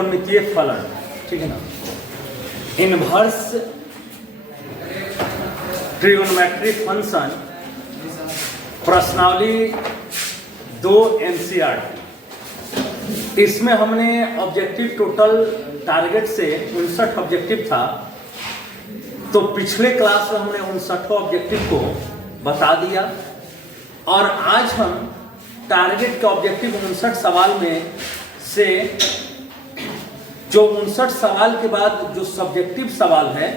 त्रिकोणमितीय फलन, ठीक है ना। इनवर्स ट्रिगोनोमेट्रिक फंक्शन प्रश्नावली 2 एनसीईआरटी। इसमें हमने ऑब्जेक्टिव टोटल टारगेट से 59 ऑब्जेक्टिव था, तो पिछले क्लास में हमने 59 ऑब्जेक्टिव को बता दिया और आज हम टारगेट के ऑब्जेक्टिव 59 सवाल में से जो 59 सवाल के बाद जो सब्जेक्टिव सवाल है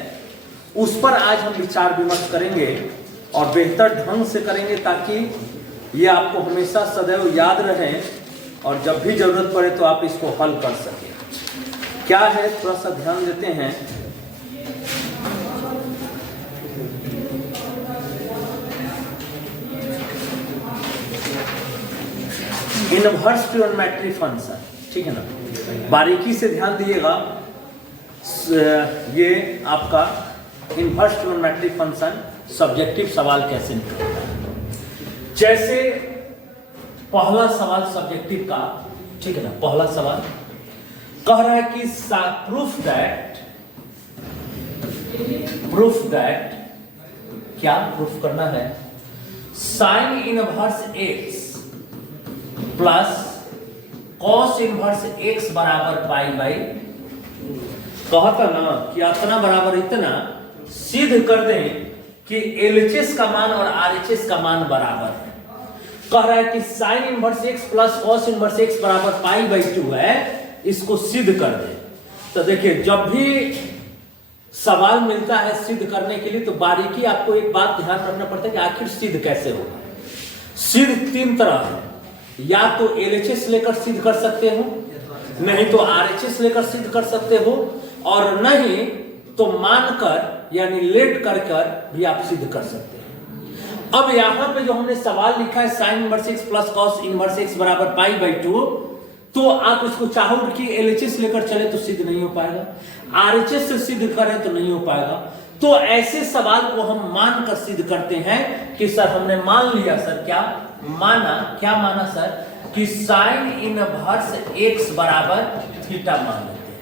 उस पर आज हम विचार विमर्श करेंगे और बेहतर ढंग से करेंगे ताकि ये आपको हमेशा सदैव याद रहे और जब भी जरूरत पड़े तो आप इसको हल कर सकें। क्या है थोड़ा सा ध्यान देते हैं। इनवर्स ट्रिगोनोमेट्रिक फंक्शन, ठीक है ना, बारीकी से ध्यान दीजिएगा। ये आपका इनवर्स ट्रिगोनोमेट्रिक फंक्शन सब्जेक्टिव सवाल कैसे निकलेगा। जैसे पहला सवाल सब्जेक्टिव का, ठीक है ना, पहला सवाल कह रहा है कि प्रूफ दैट क्या प्रूफ करना है, sine inverse x plus cos inverse x बराबर पाई बाई, कहता ना कि इतना बराबर इतना सिद्ध कर दें कि एलएचएस का मान और आरएचएस का मान बराबर है। कह रहा है कि sign inverse x plus cos inverse x बराबर पाई बाई 2 है, इसको सिद्ध कर दे। तो देखिए जब भी सवाल मिलता है सिद्ध करने के लिए तो बारीकी आपको एक बात ध्यान रखना पड़ता है कि आखिर सिद्ध कैसे होगा। सिद्ध 3 तरह है, या तो एलएचएस लेकर सिद्ध कर सकते हो, नहीं तो आरएचएस लेकर सिद्ध कर सकते हो, और नहीं तो मानकर यानी लेट कर भी आप सिद्ध कर सकते हैं। अब यहां पे जो हमने सवाल लिखा है sine inverse x plus cos inverse x बराबर पाई बाई 2, तो आप इसको चाहो कि एलएचएस लेकर चले तो सिद्ध नहीं हो पाएगा, आरएचएस से सिद्ध करें तो नहीं हो पाएगा। तो ऐसे सवाल को हम मानकर सिद्ध करते हैं कि सर हमने मान लिया, सर क्या माना सर कि साइन इनवर्स एक्स बराबर थीटा मान लेते हैं।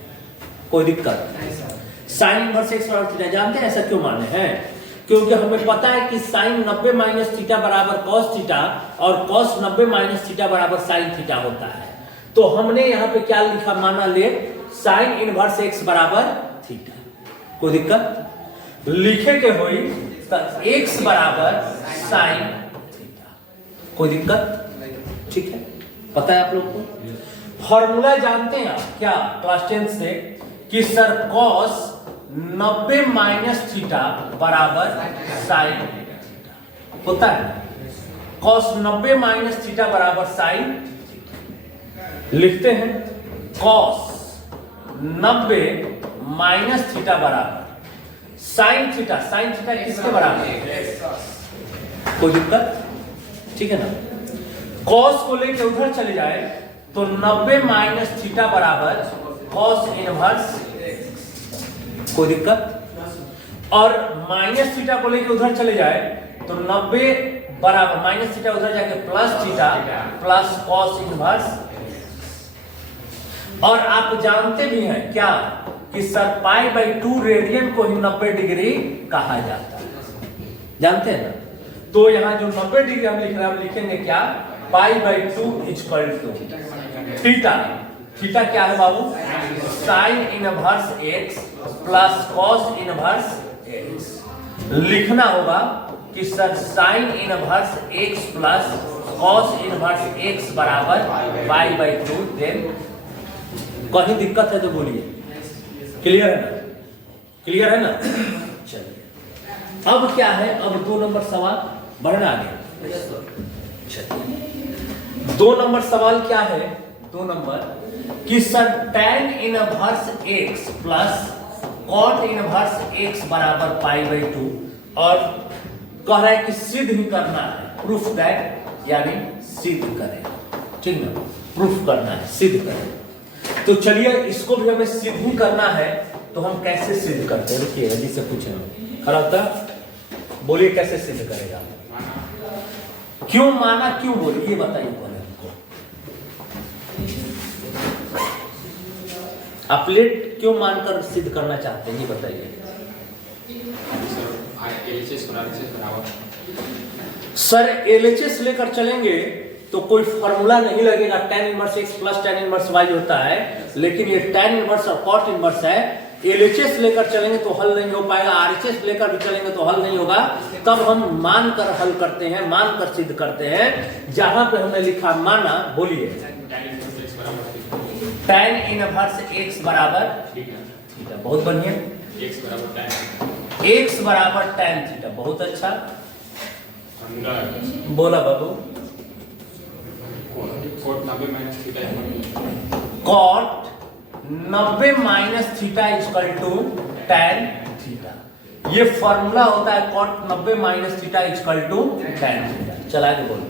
कोई दिक्कत नहीं, साइन इनवर्स एक्स बराबर थीटा जानते हैं ऐसा क्यों माने हैं, क्योंकि हमें पता है कि साइन 90 माइनस थीटा बराबर कॉस थीटा और कॉस 90 माइनस थीटा बराबर साइन थीटा होता है। तो हमने यहाँ पे क्या लिखा, माना ले साइन इनवर्स एक्स बराबर थीटा। कोई दिक्कत लिखे के हुई तो एक्स बराबर साइन थीटा, कोई दिक्कत, ठीक है। पता है आप लोग को फॉर्मूला जानते हैं आप क्या क्लास 10 से कि सर कॉस 90 माइनस थीटा बराबर साइन थीटा होता है। कॉस 90 माइनस थीटा बराबर साइन लिखते हैं, कॉस 90 माइनस थीटा बराबर साइन थीटा किसके बराबर, कोई दिक्कत, ठीक है ना। कॉस को लेके उधर चले जाए तो 90 माइनस थीटा बराबर कॉस इनवर्स, कोई दिक्कत, और माइनस थीटा को लेके उधर चले जाए तो 90 बराबर माइनस थीटा उधर जाके plus theta plus cos inverse. और आप जानते भी हैं क्या कि सर पाई बाई 2 रेडियन को ही 90 डिग्री कहा जाता है, जानते हैं ना। तो यहां जो 90 डिग्री हम लिख रहे हैं, हम लिखेंगे क्या, pi by 2 equal to theta. Theta क्या है बाबू, sine inverse x plus cos inverse x. लिखना होगा कि sir sine inverse x plus cos inverse x बराबर पाई बाई 2। देन कहीं दिक्कत है तो बोलिए, क्लियर है ना, क्लियर है ना। चलिए अब क्या है, अब 2 नंबर सवाल बढ़ना आगे। 2 नंबर सवाल क्या है, 2 नंबर कि sir tan inverse x plus cot inverse x बराबर पाई बाई 2, और कह रहा है कि सिद्ध ही करना है, प्रूफ दैट यानी सिद्ध करें, ठीक ना, प्रूफ करना है, सिद्ध करें। तो चलिए इसको भी हमें सिद्ध ही करना है, तो हम कैसे सिद्ध करते हैं, रुकिए जल्दी से पूछें, खराब बोलिए कैसे सिद्ध करेगा, क्यों माना, क्यों बोलिए ये बताइए पहले हमको। अपलेट क्यों मानकर सिद्ध करना चाहते हैं ये बताइए। सर एलएचएस लेकर चलेंगे तो कोई फॉर्मूला नहीं लगेगा, tan inverse x plus tan inverse y होता है, लेकिन ये tan इनवर्स और cot इनवर्स है। एलएचएस लेकर चलेंगे तो हल नहीं हो पाएगा, आरएचएस लेकर भी चलेंगे तो हल नहीं होगा। तब हम मानकर हल करते हैं, मानकर सिद्ध करते हैं। जहां पे हमने लिखा माना, बोलिए tan इनवर्स x बराबर थीटा, बहुत बढ़िया, x बराबर tan थीटा, बहुत अच्छा, बोला बाबू। Cot 90 minus theta equal to tan theta, ये फॉर्मूला होता है cot 90 minus theta equal to tan theta. चला के बोलो,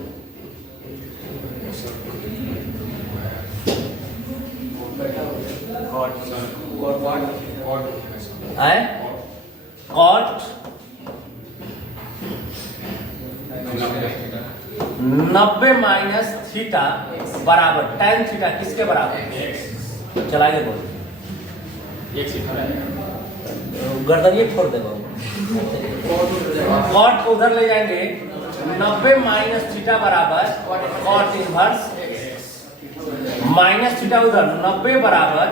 कॉट 90 माइनस थीटा बराबर tan थीटा किसके बराबर? चलाइए बोलो, गर्दन ये छोड़ देगा, कॉट को उधर ले जाएंगे, 90 माइनस थीटा बराबर कॉट इनवर्स माइनस थीटा उधर, 90 बराबर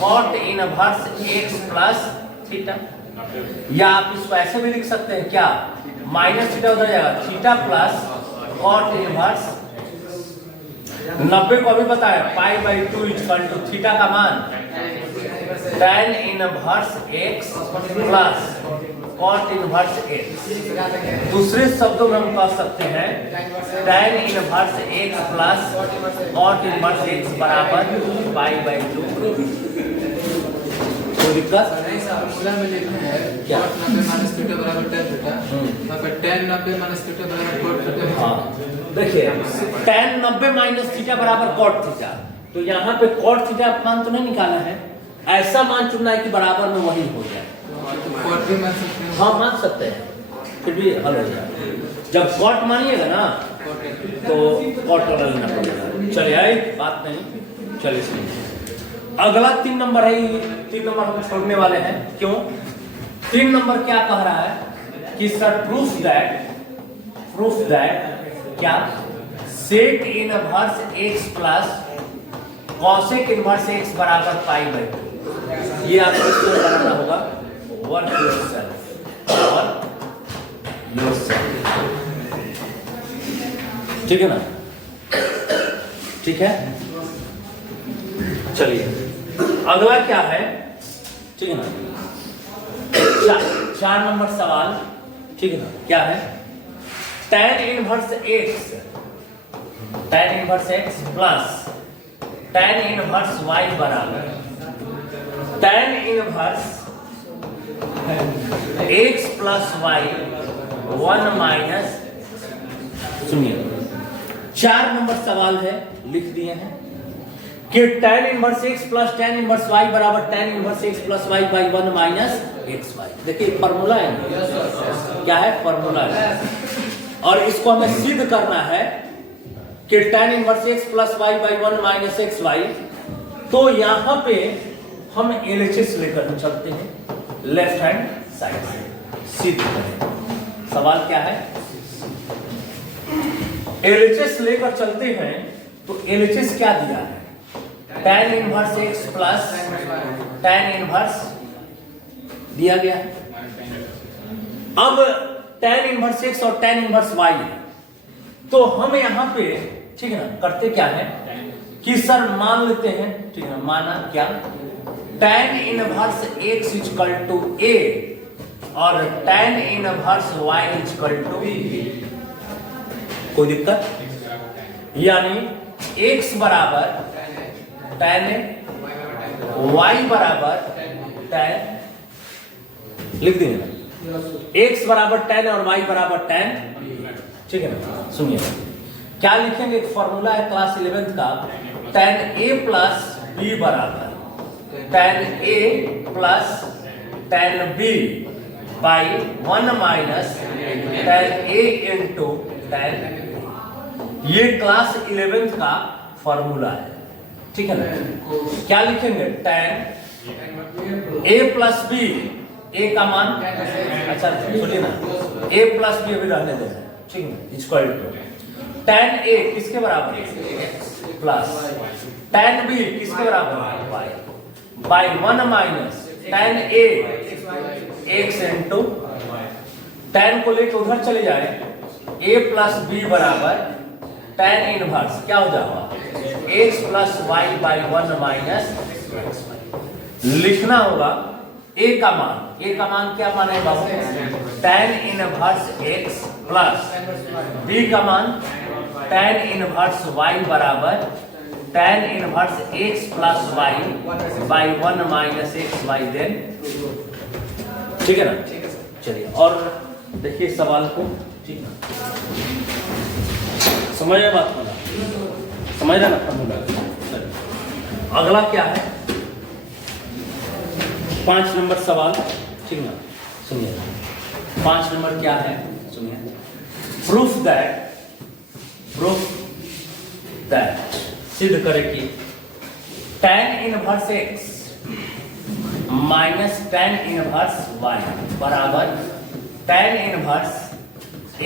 cot inverse x plus theta. या आप इसको ऐसे भी लिख सकते हैं, क्या माइनस थीटा उधर जाएगा, थीटा प्लस कॉट इनवर्स 90 को अभी बताया π/2 इक्वल टू थीटा का मान tan inverse x plus cot inverse x। दूसरे शब्दों में हम कह सकते हैं tan inverse x plus cot inverse x बराबर π/2। कोई दिक्कत फॉर्मूला में लिखा है क्या? cot 90 माइनस थीटा बराबर tan थीटा, यहाँ पर tan 90 माइनस थीटा बराबर cot थीटा। हाँ देखिए, tan 90 माइनस थीटा बराबर cot थीटा, तो यहाँ पे cot थीटा मान तो नहीं निकाला है, ऐसा मान चुनना है कि बराबर में वही हो जाए। तो cot भी मान सकते हैं। हाँ मान सकते हैं, फिर भी हल हो जाए। जब cot मानिएगा ना तो cot वाला लेना पड़ेगा। चलिए आई बात नहीं, चलिए सुनिए। अगला 3 नंबर है, 3 नंबर हम छोड़ने वाले हैं। क्यों? 3 नंबर क्या कह रहा है कि सर प्रूफ दैट क्या sec inverse x plus cosec inverse x बराबर π/2। ये आपको इसको बनाना होगा, वर्क योरसेल्फ, ठीक है ना? ठीक है, चलिए अगला क्या है, ठीक है ना? 4 नंबर सवाल, ठीक है ना? क्या है? tan inverse x plus tan inverse y बराबर tan inverse x plus y 1 minus. सुनिए 4 नंबर सवाल है, लिख दिए हैं कि tan inverse x plus tan inverse y बराबर tan inverse x plus y by 1 minus xy। देखिए फॉर्मूला है, क्या है? फॉर्मूला है, और इसको हमें सिद्ध करना है कि tan inverse x plus y by 1 minus xy। तो यहां पे हम LHS लेकर चलते हैं, लेफ्ट हैंड साइड से सिद्ध करें। सवाल क्या है? LHS लेकर चलते हैं तो LHS क्या दिया है? tan inverse x plus tan inverse दिया गया। अब tan इनवर्स x और tan इनवर्स y है, तो हम यहाँ पे ठीक है ना करते क्या है कि सर मान लेते हैं, ठीक है ना? माना क्या tan inverse x equal to a और tan inverse y equal to b। कोई दिक्कत? यानी x बराबर tan y बराबर tan, लिख देंगे ना, x बराबर tan और y बराबर tan, ठीक है ना? सुनिए क्या लिखेंगे, एक फॉर्मूला है क्लास 11th का, tan a प्लस b बराबर tan a plus tan b by 1 minus tan a into tan। ये क्लास 11th का फॉर्मूला है, ठीक है ना। क्या लिखेंगे, tan a प्लस बी, ए का मान, अच्छा सुनिए ना, a प्लस बी अभी रहने देना, ठीक है, इक्वल टू tan a किसके बराबर है, प्लस tan b किसके बराबर है, y, by 1 minus tan a x into, tan को लेकर उधर चले जाए, a प्लस बी बराबर tan इनवर्स क्या हो जाएगा, x plus Y by 1 minus, लिखना होगा a का मान, क्या मान है बाबू, tan inverse x plus b का मान tan इनवर्स y बराबर tan inverse x plus y by 1 minus x y then, ठीक है ना। चलिए और देखिए सवाल को, ठीक है, समझ रहे बात, समझ रहे ना फॉर्मूला। अगला क्या है, 5 नंबर सवाल, ठीक ना, सुनिए 5 नंबर क्या है, सुनिए, प्रूफ दैट सिद्ध करे कि tan inverse x minus tan inverse y बराबर tan inverse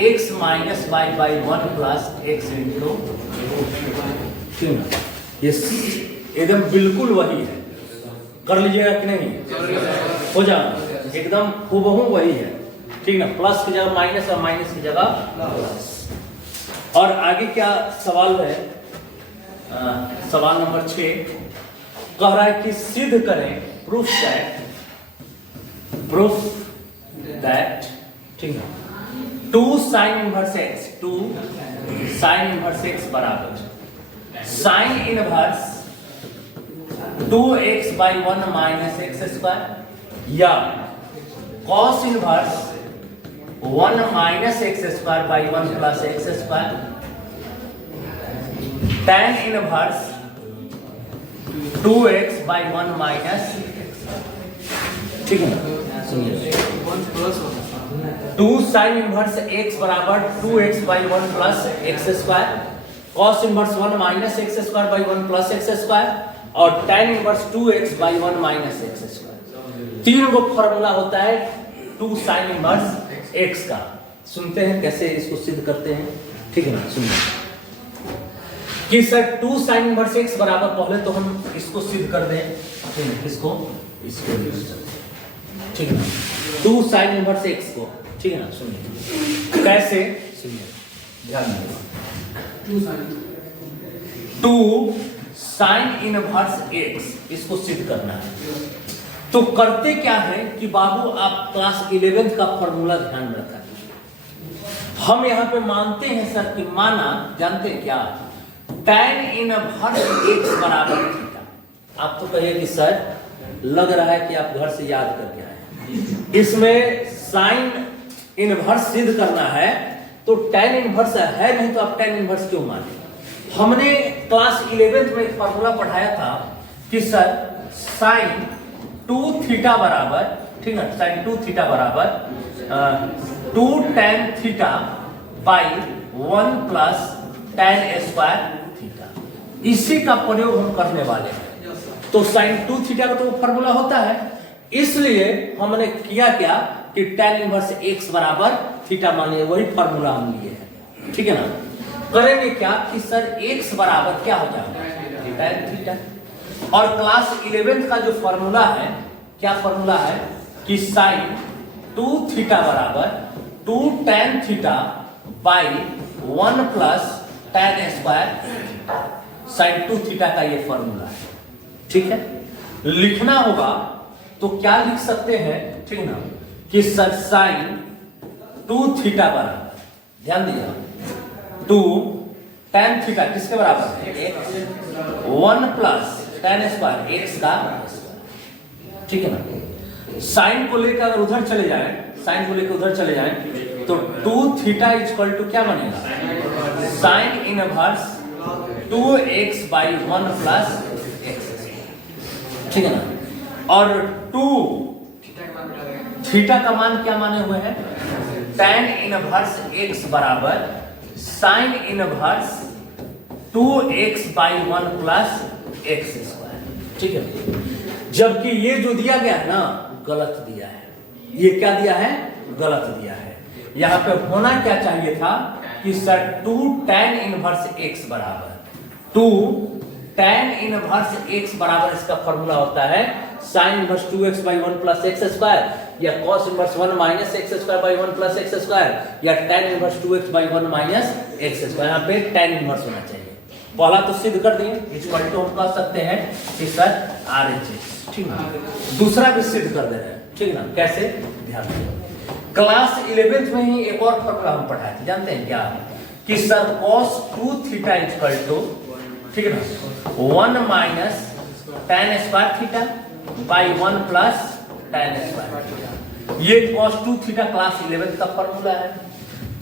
x minus y by 1 plus x into, ये एकदम बिल्कुल वही है, कर लीजिएगा कि नहीं, हो जाए एकदम हूबहू वही है, ठीक ना, प्लस की जगह माइनस और माइनस की जगह प्लस। और आगे क्या सवाल है, सवाल नंबर 6 कह रहा है कि सिद्ध करें, प्रूफ दैट, ठीक है, 2 sin इनवर्स x बराबर sin inverse 2x by 1 minus x square या cos inverse 1 minus x square by 1 plus x square, tan inverse 2x by 1 minus, ठीक है ना, सुनिए 2 sin इनवर्स x बराबर 2x by 1 plus x square, cos inverse 1 minus x square by 1 plus x square और tan inverse 2x by 1 minus x square. 3 go formula होता है 2 sin inverse x का, सुनते हैं कैसे इसको सिद्ध करते हैं, ठीक है ना, सुनिए कि सर 2 sin इनवर्स x बराबर, पहले तो हम इसको सिद्ध कर दें, ठीक है, इसको ठीक है ना, 2 sin इनवर्स x को, ठीक है ना, सुनिए कैसे, सुनिए ध्यान दीजिए, 2 sin इनवर्स x इसको सिद्ध करना है। तो करते क्या है कि बाबू आप क्लास 11th का फॉर्मूला ध्यान रखा, हम यहाँ पे मानते हैं सर कि माना, जानते हैं क्या, tan इनवर्स x बराबर थीटा। आप तो कहिए कि सर लग रहा है कि आप घर से याद करके आए, इसमें sin इनवर्स सिद्ध करना है तो tan इनवर्स है नहीं, तो आप tan इनवर्स क्यों माने। हमने क्लास 11th में एक फॉर्मूला पढ़ाया था कि सर sin 2 थीटा बराबर, ठीक है, sin 2 थीटा बराबर 2 tan theta by 1 plus tan square theta, इसी का प्रयोग हम करने वाले हैं। तो sin 2 थीटा का तो फॉर्मूला होता है, इसलिए हमने किया क्या कि tan इनवर्स x बराबर थीटा मान लिया, वही फॉर्मूला हम लिए हैं, ठीक है ना। करेंगे क्या कि सर x बराबर क्या हो जाएगा, tan थीटा, और क्लास 11th का जो फॉर्मूला है, क्या फॉर्मूला है कि sin 2 थीटा बराबर 2 tan theta by 1 plus tan square, sin 2 theta का ये फॉर्मूला है, ठीक है। लिखना होगा तो क्या लिख सकते हैं, ठीक ना, कि सर sin 2 थीटा बराबर, ध्यान दीजिए 2 tan थीटा किसके बराबर है, 1 प्लस tan स्क्वायर x का, ठीक है ना। साइन को लेकर अगर उधर चले जाएं, साइन को लेकर उधर चले जाएं तो 2 थीटा इक्वल टू क्या बनेगा, sine inverse 2x by 1 plus x, ठीक है ना। और 2 थीटा का मान क्या माने हुए हैं, tan इनवर्स x बराबर sine inverse 2x by 1 plus x square. ठीक है, जबकि ये जो दिया गया है ना गलत दिया है। ये क्या दिया है? गलत दिया है। यहाँ पे होना क्या चाहिए था कि सर 2 tan इनवर्स x बराबर 2 tan इनवर्स x बराबर इसका फॉर्मूला होता है sin inverse 2x by 1 plus x square, या cos inverse 1 minus x square by 1 plus x square, या tan inverse 2x by 1 minus x square. यहाँ पे tan inverse होना चाहिए। पहला तो सिद्ध कर दिए, इक्वल टू हम कह सकते हैं कि सर RHS। ठीक है, दूसरा भी सिद्ध कर दे रहे हैं। ठीक ना, कैसे? ध्यान दो, क्लास 11th में ही एक और फॉर्मूला हम पढ़ाए थे, जानते हैं क्या? कि sir cos 2 theta equal to, ठीक है ना, 1 minus tan square theta by 1 plus tan square theta. ये cos 2 थीटा क्लास 11th का फॉर्मूला है।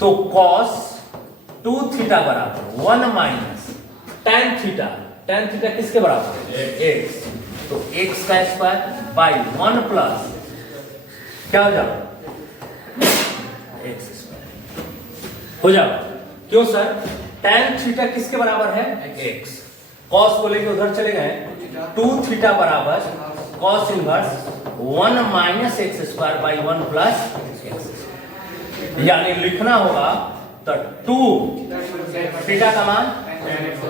तो cos 2 थीटा बराबर 1 minus tan theta, tan theta किसके बराबर है? x। तो x का स्क्वायर बाई 1 प्लस क्या हो जाएगा? x स्क्वायर हो जाएगा। क्यों सर? tan थीटा किसके बराबर है? x। cos को लेके उधर चले गए, 2 थीटा बराबर cos inverse 1 minus x square by 1 plus x। यानी लिखना होगा तो 2 थीटा का मान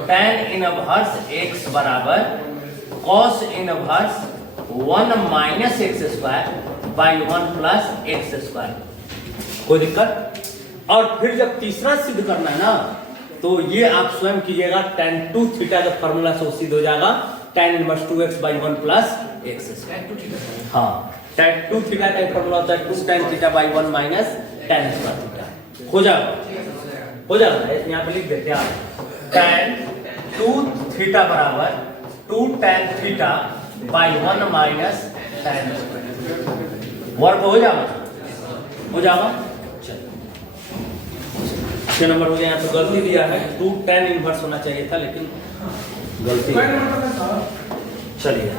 tan इनवर्स x बराबर cos inverse 1 minus x square by 1 plus x square. कोई दिक्कत? और फिर जब तीसरा सिद्ध करना है ना, तो ये आप स्वयं कीजिएगा, tan 2 थीटा का फॉर्मूला से सिद्ध हो जाएगा tan inverse 2x by 1 plus x square. हाँ, tan 2 थीटा का फॉर्मूला होता है 2 tan theta by 1 minus tan square theta. हो जाएगा, हो जाएगा। यहाँ पे लिख देते हैं आप, tan 2 थीटा बराबर 2 tan theta by 1 minus tan square. Work हो जाएगा, हो जाएगा। 6 नंबर हो गया। यहाँ पे गलती दिया है, 2 tan इनवर्स होना चाहिए था, लेकिन गलती। चलिए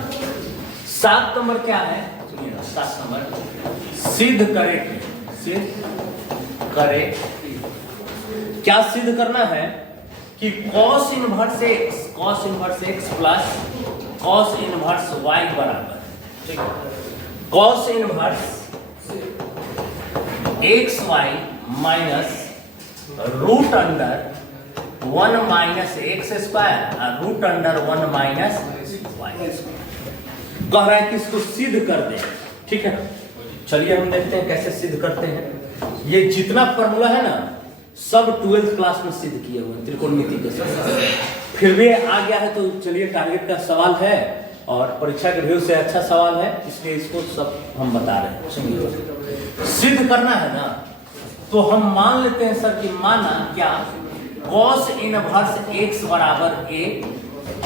7 नंबर क्या है? 7 नंबर सिद्ध करें। सिद्ध करें, क्या सिद्ध करना है कि cos inverse x plus cos inverse y बराबर, ठीक है, cos inverse xy minus root under 1 minus x square और रूट अंडर 1 माइनस वाई। कह रहा है कि इसको सिद्ध कर दे। ठीक है, चलिए हम देखते हैं कैसे सिद्ध करते हैं। ये जितना फॉर्मूला है ना, सब 12th क्लास में सिद्ध किए हुए त्रिकोणमिति के साथ। फिर भी आ गया है तो चलिए, टारगेट का सवाल है और परीक्षा के व्यू से अच्छा सवाल है, इसलिए इसको सब हम बता रहे हैं। सुनिए, सिद्ध करना है ना, तो हम मान लेते हैं सर कि माना क्या, cos इनवर्स x बराबर a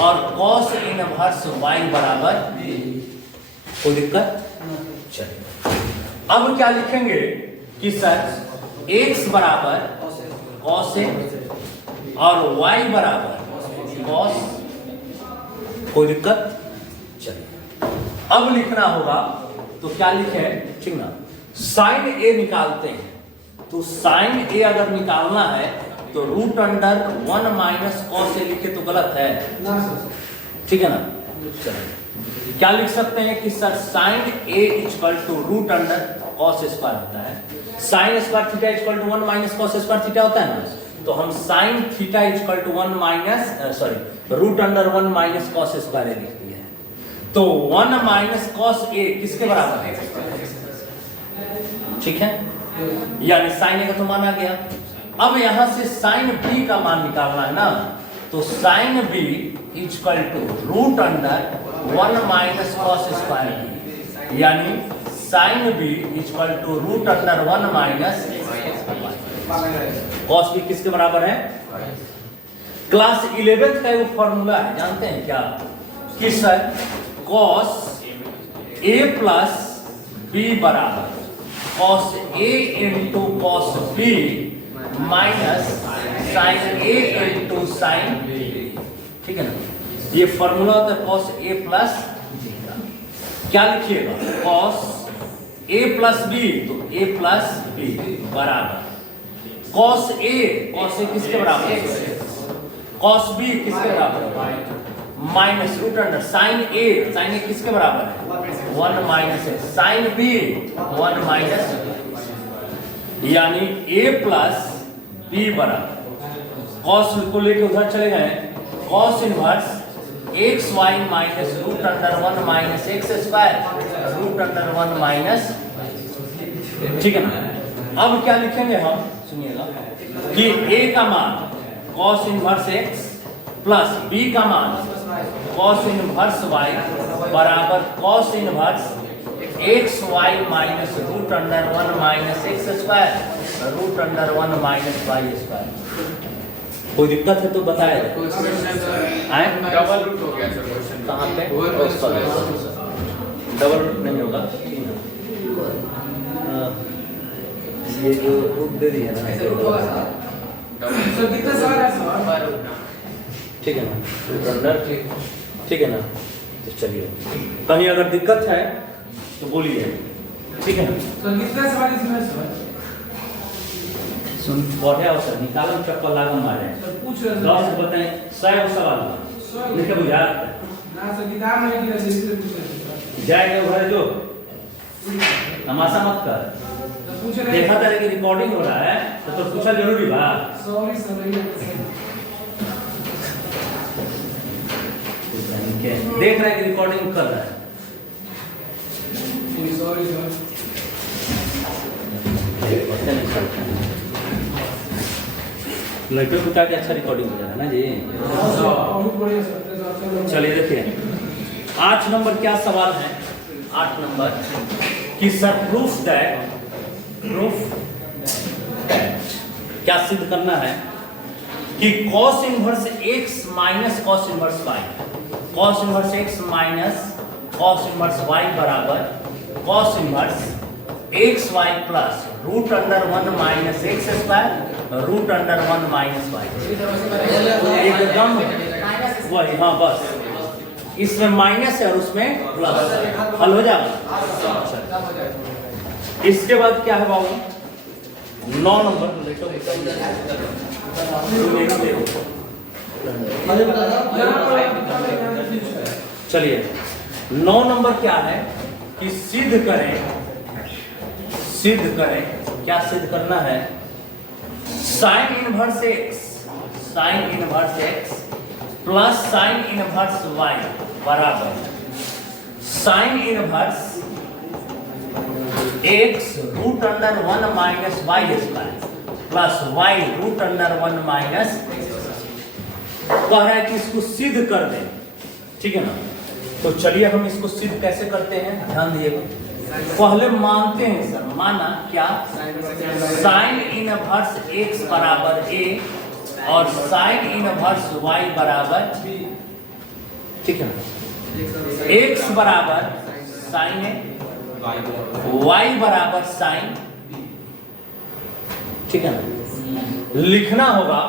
और cos इनवर्स y बराबर b। कोई दिक्कत? चलिए, अब क्या लिखेंगे कि सर x बराबर cos a और y बराबर cos। कोई दिक्कत? चलिए, अब लिखना होगा तो क्या लिखे? ठीक ना, sin a निकालते हैं। तो sin a अगर निकालना है तो root under 1 minus cos a लिखे तो गलत है, ठीक है ना। चलिए, क्या लिख सकते हैं कि sir sin a equal to root under cos square होता है। sin स्क्वायर theta equal to 1 minus cos square theta होता है ना, तो हम sin theta equal to 1 minus root under 1 minus cos square लिख दिया है। तो 1 माइनस cos a किसके बराबर है? ठीक है, यानी sin a का तो मान आ गया। अब यहां से sin b का मान निकालना है ना, तो sin b equal to root under 1 minus cos square, यानी sin b equal to root under 1 minus cos b किसके बराबर है? क्लास 11th का एक फॉर्मूला है, जानते हैं क्या? कि sir cos a plus b बराबर cos a into cos b minus sin a into sin b। ठीक है ना, ये फॉर्मूला होता है cos a प्लस b का। क्या लिखिएगा? cos a प्लस b, तो a प्लस b बराबर cos a किसके बराबर है? cos b किसके बराबर है? Minus root under sine a किसके बराबर है 1 minus a, sine b 1 minus, यानी ए प्लस बी बराबर कॉस को लेके उधर चले गए, cos inverse x y minus root under 1 minus x square root under 1 minus, ठीक है ना। अब क्या लिखेंगे हम, सुनिएगा कि a का मान cos inverse x plus b का मान cos इनवर्स y बराबर cos inverse x y minus root under 1 minus x square root under 1 minus y square. कोई दिक्कत है तो बताया जाए। डबल रूट हो गया सर क्वेश्चन कहाँ पे डबल रूट नहीं होगा, ये जो रूट दे दिया ना ठीक है ना, ठीक है ना। तो चलिए कहीं अगर दिक्कत है तो बोलिए, ठीक है ना। सुन बढ़िया हो सर, निकालम चप्पल लागम मारे पूछ रहे 10 बताएं 100 सवाल लिखे बुझा जाएगा उधर जो तमाशा मत कर, देखा था कि रिकॉर्डिंग हो रहा है तो पूछा जरूरी बा। सॉरी सर देख रहा है कि रिकॉर्डिंग कर रहा है। सॉरी सर लड़के को क्या अच्छा रिकॉर्डिंग हो जाएगा ना जी। बहुत बढ़िया सर। चलिए देखिए 8 नंबर क्या सवाल है, 8 नंबर कि सर प्रूफ दैट क्या सिद्ध करना है कि cos inverse x minus cos inverse y, cos inverse x minus cos inverse y बराबर cos inverse x y plus root under 1 minus x square root under 1 minus y. एकदम वही, हाँ बस इसमें माइनस है और उसमें प्लस, हल हो जाएगा। इसके बाद क्या है बाबू 9 नंबर, चलिए 9 नंबर क्या है कि सिद्ध करें, क्या सिद्ध करना है, sine inverse x plus sine inverse y बराबर sine inverse x root under 1 minus y square plus y root under 1 minus, कह रहा है कि इसको सिद्ध कर दें, ठीक है ना। तो चलिए हम इसको सिद्ध कैसे करते हैं, ध्यान दिएगा। पहले मानते हैं सर, माना क्या साइन इनवर्स एक्स बराबर ए और साइन इनवर्स वाई बराबर, ठीक है ना, एक्स बराबर साइन ए वाई बराबर साइन, ठीक है ना। लिखना होगा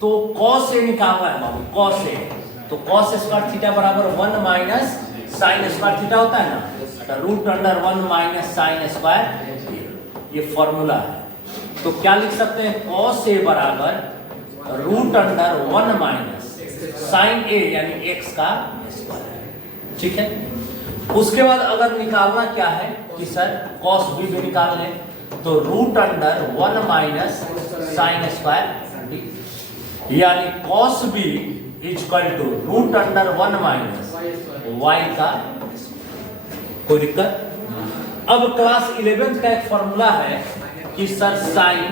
तो cos ए निकालना है बाबू, cos ए तो cos स्क्वायर थीटा बराबर 1 माइनस साइन स्क्वायर थीटा होता है ना, तो root under 1 minus sine square, ये फॉर्मूला है। तो क्या लिख सकते हैं cos ए बराबर root under 1 minus sine a यानी x का स्क्वायर, ठीक है। उसके बाद अगर निकालना क्या है कि सर cos b भी निकाल लें तो root under 1 minus sine square, यानी cos b equal to root under 1 minus y का, कोई दिक्कत। अब क्लास 11 का एक फॉर्मूला है कि sir sine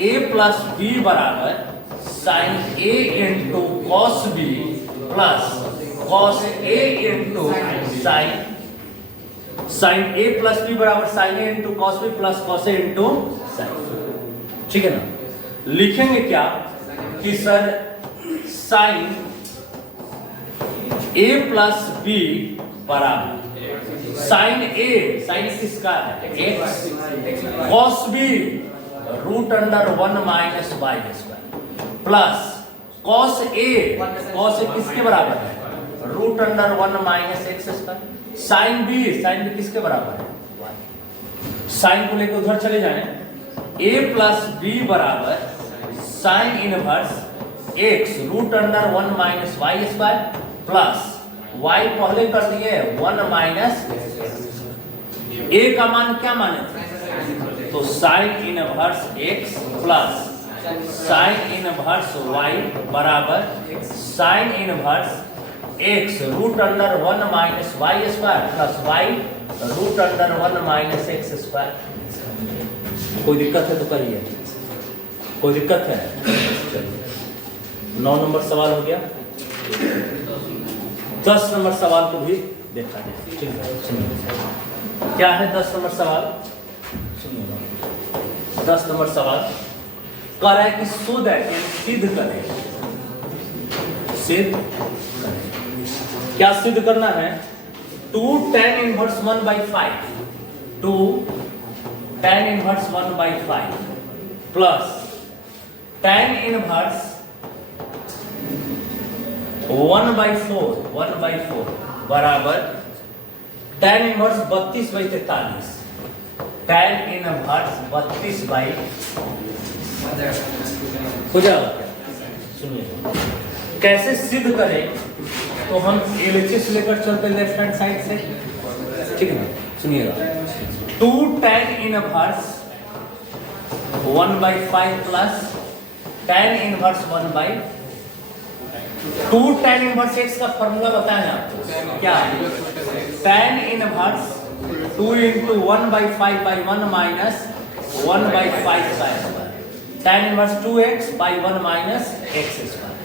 a plus b बराबर sine a into cos b plus cos a into sine a plus b बराबर sine a into cos b plus cos a into sine, ठीक है ना। लिखेंगे क्या कि sir sine a plus b बराबर sine a, sine किसका है x, cos b root under 1 minus y square plus cos a किसके बराबर है root under 1 minus x square, sign b किसके बराबर है y, साइन को लेकर उधर चले जाएं, a प्लस b बराबर sine inverse x root under 1 minus y square plus y पहले कर दिए 1 माइनस a का मान क्या माने थे? तो sine inverse x plus sine inverse y बराबर sine inverse x root under 1 minus y square plus y root under 1 minus x square. कोई दिक्कत है तो कहिए, कोई दिक्कत है? चलिए 9 नंबर सवाल हो गया। 10 नंबर सवाल को भी देखा जाए। ठीक है, सुनिए क्या है 10 नंबर सवाल। सुनिए 10 नंबर सवाल कह रहा है कि शुद्ध है सिद्ध करें। सिद्ध करें, क्या सिद्ध करना है? 2 tan inverse 1/5 2 tan inverse 1/5 plus tan inverse 1/4 बराबर tan इनवर्स 32/43 tan इनवर्स 32 हो जाएगा क्या? सुनिए कैसे सिद्ध करें, तो हम LHS लेकर चलते लेफ्ट हैंड साइड से। ठीक है ना, सुनिएगा 2 tan inverse 1/5 plus tan inverse 2 tan inverse x का फॉर्मूला बताया ना आपको क्या है? tan inverse 2 into 1/5 by 1 minus 1/5 square tan inverse 2x by 1 minus x square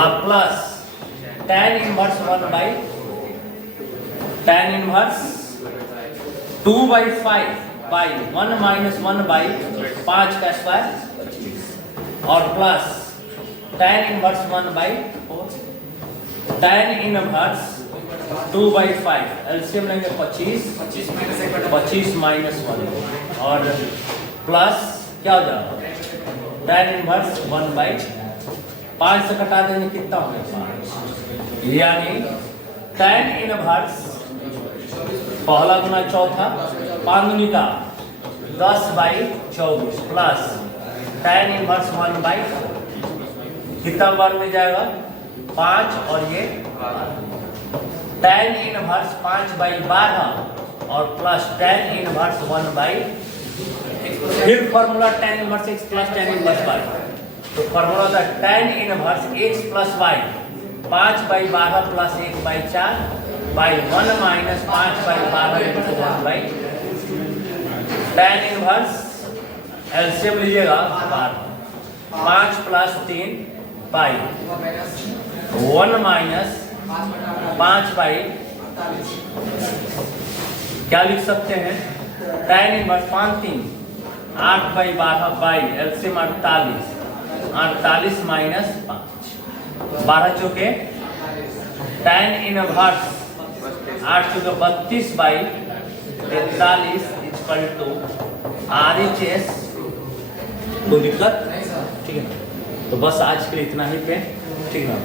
आप plus tan inverse tan inverse 2/5 by 1 minus 1/5 का स्क्वायर और plus tan inverse 1/4 tan inverse 2/5 LCM लेंगे 25 माइनस 1 और प्लस क्या हो जाएगा tan इनवर्स 1/5 से कटा देंगे कितना हो गया 5 यानी tan इनवर्स पहला गुना चौथा 5 दूनी का 10/24 प्लस tan इनवर्स 1/4 कितना बार में जाएगा 5 और ये tan इनवर्स 5/12 और प्लस tan इनवर्स 1/, फिर formula tan inverse x plus tan inverse y, तो फॉर्मूला था tan inverse x plus y 5/12 plus 1/4 by 1 minus 5/12 into 1/, tan inverse LCM लीजिएगा 5 प्लस 3 बाई 1 माइनस 5/, क्या लिख सकते हैं tan inverse 5 3 8/12 by LCM 48 minus 5 12 चौके tan inverse 8 चौके 32 by 43 equal to RHS। कोई दिक्कत? ठीक है, तो बस आज के लिए इतना ही पे। ठीक है।